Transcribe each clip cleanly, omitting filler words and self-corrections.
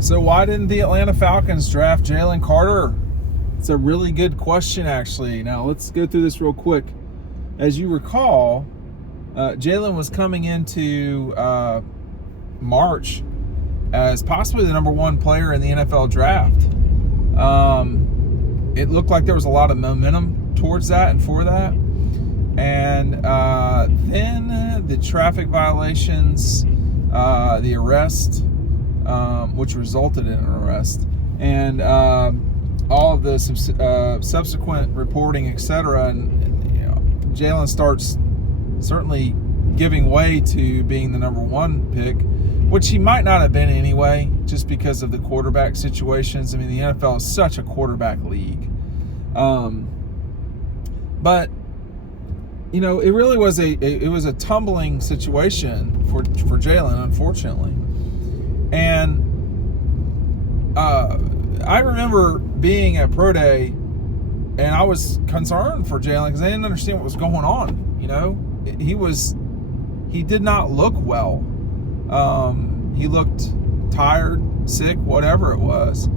So why didn't the Atlanta Falcons draft Jalen Carter? It's a really good question, actually. Now, let's go through this real quick. As you recall, Jalen was coming into March as possibly the number one player in the NFL draft. It looked like there was a lot of momentum towards that and for that. And then the traffic violations, the arrest, which resulted in an arrest, and all of the subsequent reporting, etc. And Jalen starts certainly giving way to being the number one pick, which he might not have been anyway, just because of the quarterback situations. I mean, the NFL is such a quarterback league. But it really was a tumbling situation for Jalen, unfortunately. And I remember being at Pro Day, and I was concerned for Jalen because I didn't understand what was going on. He did not look well. He looked tired, sick, whatever it was.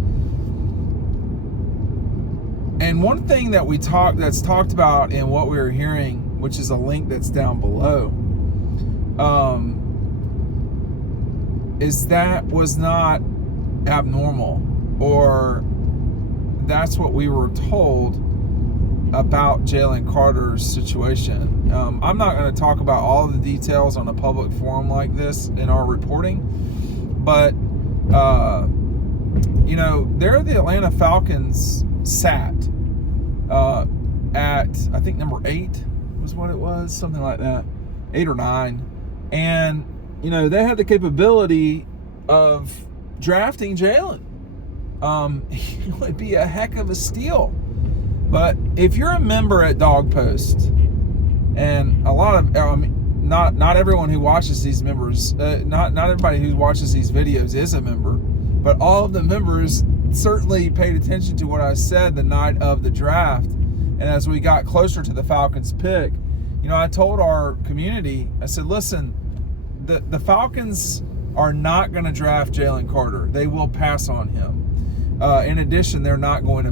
And one thing that that's talked about in what we were hearing, which is a link that's down below, is that was not abnormal, or that's what we were told about Jalen Carter's situation. I'm not going to talk about all of the details on a public forum like this in our reporting, but there the Atlanta Falcons sat at, I think, number 8 was what it was, something like that, 8 or 9, and they had the capability of drafting Jalen. It would be a heck of a steal. But if you're a member at Dog Post, and a lot of, not everyone who watches these members, not everybody who watches these videos is a member, but all of the members certainly paid attention to what I said the night of the draft. And as we got closer to the Falcons pick, I told our community, I said, listen, the Falcons are not going to draft Jalen Carter. They will pass on him. In addition, they're not going to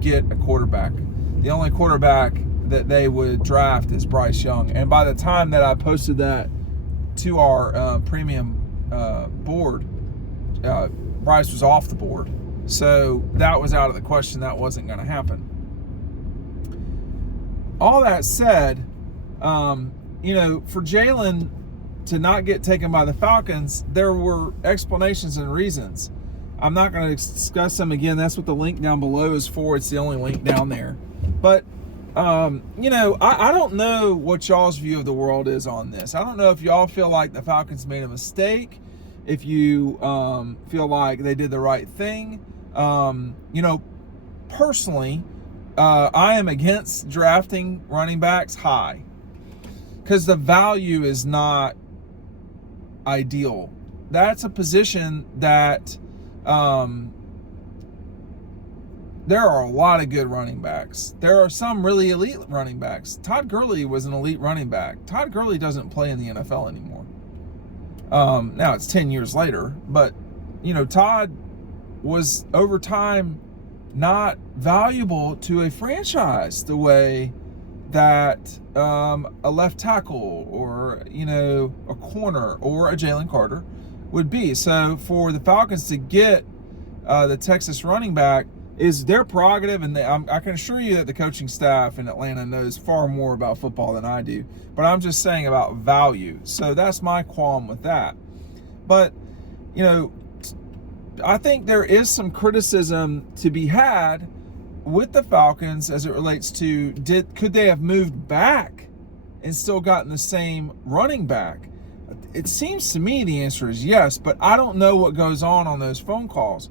get a quarterback. The only quarterback that they would draft is Bryce Young. And by the time that I posted that to our premium board, Bryce was off the board. So that was out of the question. That wasn't going to happen. All that said, for Jalen to not get taken by the Falcons, there were explanations and reasons. I'm not going to discuss them again. That's what the link down below is for. It's the only link down there. But, I don't know what y'all's view of the world is on this. I don't know if y'all feel like the Falcons made a mistake, if you feel like they did the right thing. Personally, I am against drafting running backs high because the value is not ideal. That's a position that there are a lot of good running backs. There are some really elite running backs. Todd Gurley was an elite running back. Todd Gurley doesn't play in the NFL anymore. Now it's 10 years later, but Todd was over time not valuable to a franchise the way that a left tackle or a corner or a Jalen Carter would be. So for the Falcons to get the Texas running back is their prerogative, and I can assure you that the coaching staff in Atlanta knows far more about football than I do. But I'm just saying about value. So that's my qualm with that. But I think there is some criticism to be had with the Falcons as it relates to could they have moved back and still gotten the same running back? It seems to me the answer is yes, but I don't know what goes on those phone calls.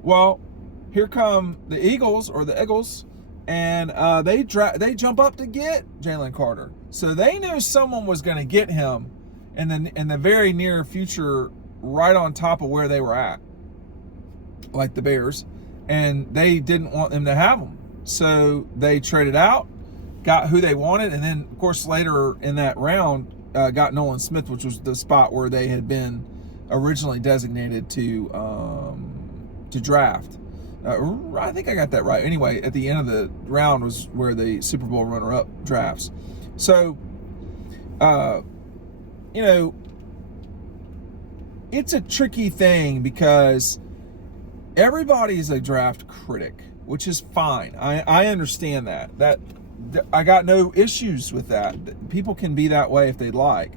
Well, here come the Eagles, and they jump up to get Jalen Carter. So they knew someone was going to get him in the very near future, right on top of where they were at, like the Bears, and they didn't want them to have him. So they traded out, got who they wanted, and then, of course, later in that round, got Nolan Smith, which was the spot where they had been originally designated to draft. I think I got that right. Anyway, at the end of the round was where the Super Bowl runner-up drafts. So, it's a tricky thing because everybody's a draft critic, which is fine. I understand that. I got no issues with that. People can be that way if they'd like.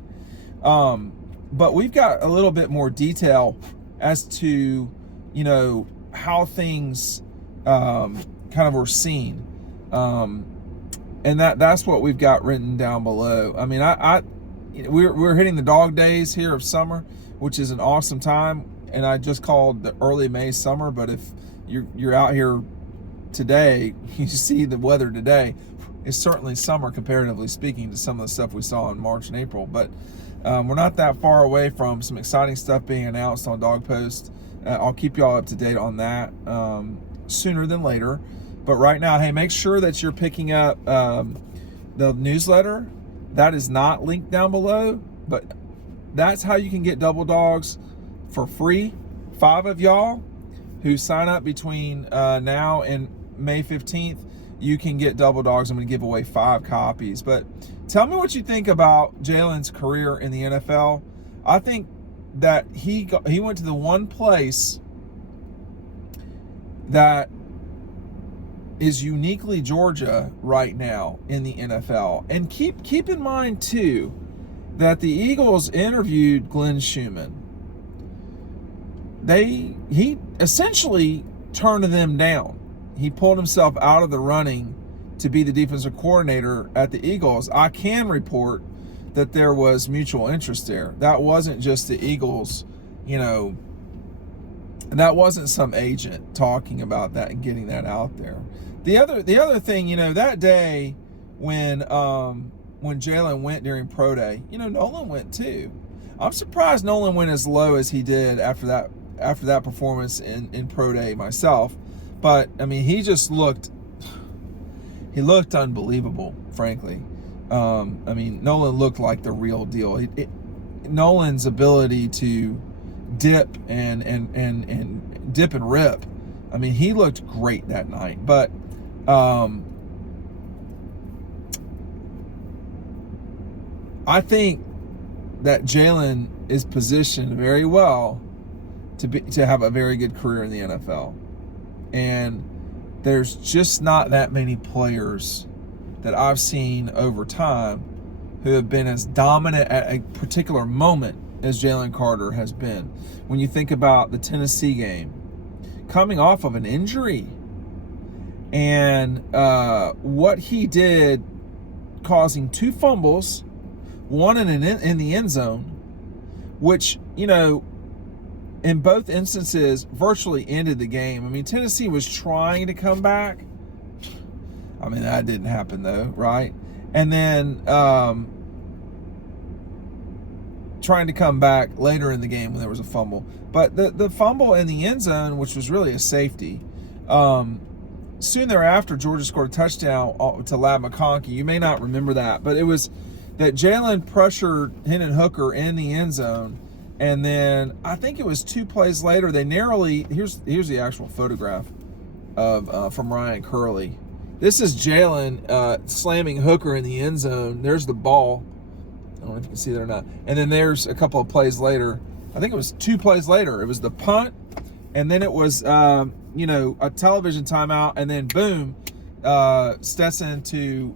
But we've got a little bit more detail as to, how things kind of were seen. And that's what we've got written down below. I mean, we're hitting the dog days here of summer, which is an awesome time. And I just called the early May summer, but if you're out here today, you see the weather today. It's certainly summer, comparatively speaking, to some of the stuff we saw in March and April. But we're not that far away from some exciting stuff being announced on Dog Post. I'll keep y'all up to date on that sooner than later. But right now, hey, make sure that you're picking up the newsletter. That is not linked down below, but that's how you can get Double Dogs for free. 5 of y'all who sign up between now and May 15th, you can get Double Dogs. I'm going to give away 5 copies. But tell me what you think about Jalen's career in the NFL. I think that he went to the one place that is uniquely Georgia right now in the NFL. And keep in mind too that the Eagles interviewed Glenn Schumann. He essentially turned them down. He pulled himself out of the running to be the defensive coordinator at the Eagles. I can report that there was mutual interest there. That wasn't just the Eagles, that wasn't some agent talking about that and getting that out there. The other thing, that day when Jalen went during pro day, Nolan went too. I'm surprised Nolan went as low as he did after that performance in pro day myself. But I mean, he looked unbelievable, frankly. I mean, Nolan looked like the real deal. Nolan's ability to dip and dip and rip. I mean, he looked great that night. But I think that Jalen is positioned very well to have a very good career in the NFL. And there's just not that many players that I've seen over time who have been as dominant at a particular moment as Jalen Carter has been. When you think about the Tennessee game, coming off of an injury, and what he did, causing 2 fumbles, one in the end zone, which, in both instances virtually ended the game. I mean, Tennessee was trying to come back. I mean, that didn't happen though, right? And then trying to come back later in the game when there was a fumble. But the fumble in the end zone, which was really a safety, soon thereafter, Georgia scored a touchdown to Lab McConkey. You may not remember that, but it was that Jalen pressured Hendon Hooker in the end zone. And then I think it was 2 plays later, they narrowly, here's the actual photograph of from Ryan Curley. This is Jalen slamming Hooker in the end zone. There's the ball. I don't know if you can see that or not. And then there's a couple of plays later. I think it was 2 plays later. It was the punt, and then it was a television timeout, and then boom, Stetson to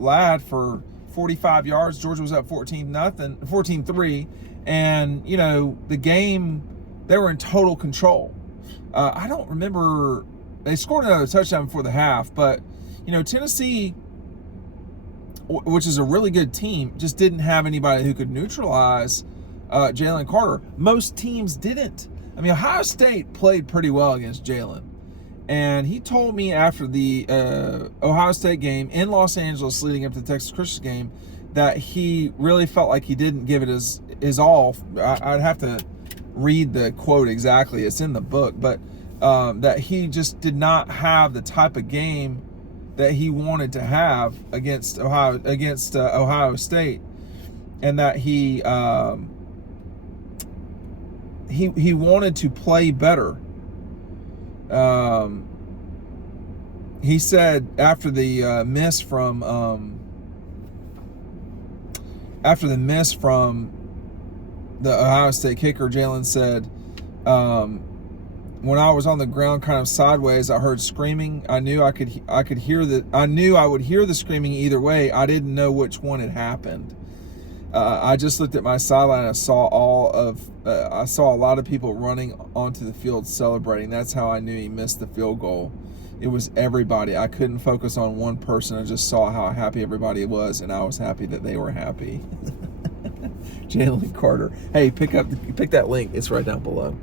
Ladd for 45 yards. Georgia was up 14-3, and the game, they were in total control. I don't remember, they scored another touchdown before the half, but Tennessee, which is a really good team, just didn't have anybody who could neutralize Jalen Carter. Most teams didn't. I mean, Ohio State played pretty well against Jalen. And he told me after the Ohio State game in Los Angeles leading up to the Texas Christian game that he really felt like he didn't give it his all. I'd have to read the quote exactly. It's in the book. But that he just did not have the type of game that he wanted to have against Ohio State. And that he he wanted to play better. He said after the miss from the Ohio State kicker, Jalen said, when I was on the ground kind of sideways, I heard screaming. I knew I would hear the screaming either way. I didn't know which one had happened. I just looked at my sideline. I saw a lot of people running onto the field celebrating. That's how I knew he missed the field goal. It was everybody. I couldn't focus on one person. I just saw how happy everybody was, and I was happy that they were happy. Jalen Carter. Hey, pick that link. It's right down below.